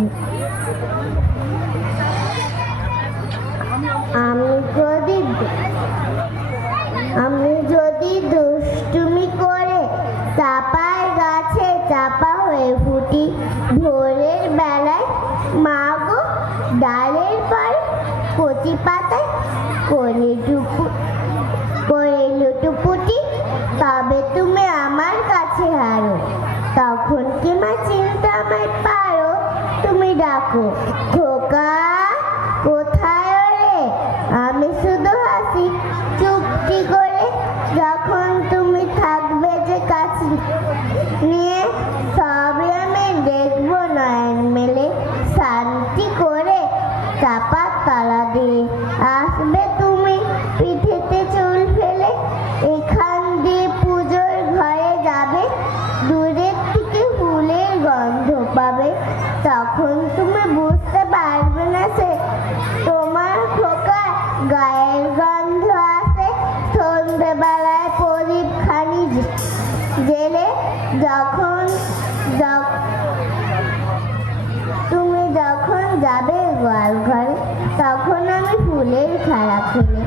আছে। আমি যদি দুষ্টুমি করে চাপার গাছে চাপা হয়ে ফুটি, ভোরের বেলায় মা গো ডালের পর কচি পাতায় করে লুটোপুটি, তবে তুমি আমার কাছে হারো। তখন কি মা চিনতে আমায় পারো? তুমি ডাকো, খোকা কোথায় রে? আমি শুধু হাসি চুপটি করে। যখন তুমি থাকবে যে কাছে নিয়ে, সবে আমি দেখবো নয়ন মেলে। শান্তি করে চাপার তলা দিয়ে আসবে তুমি পিঠেতে চুল ফেলে। এখান দিয়ে পুজোর ঘরে যাবে, দূরের থেকে ফুলের গন্ধ পাবে। তখন তুমি বুঝতে পারবে না সে তোমার খোকার গায়ের গন্ধ আসে। সন্ধ্যেবেলায় প্রদীপ খানি জেলে তুমি যখন যাবে গোয়াল ঘরে, তখন আমি ফুলের খেলা খেলে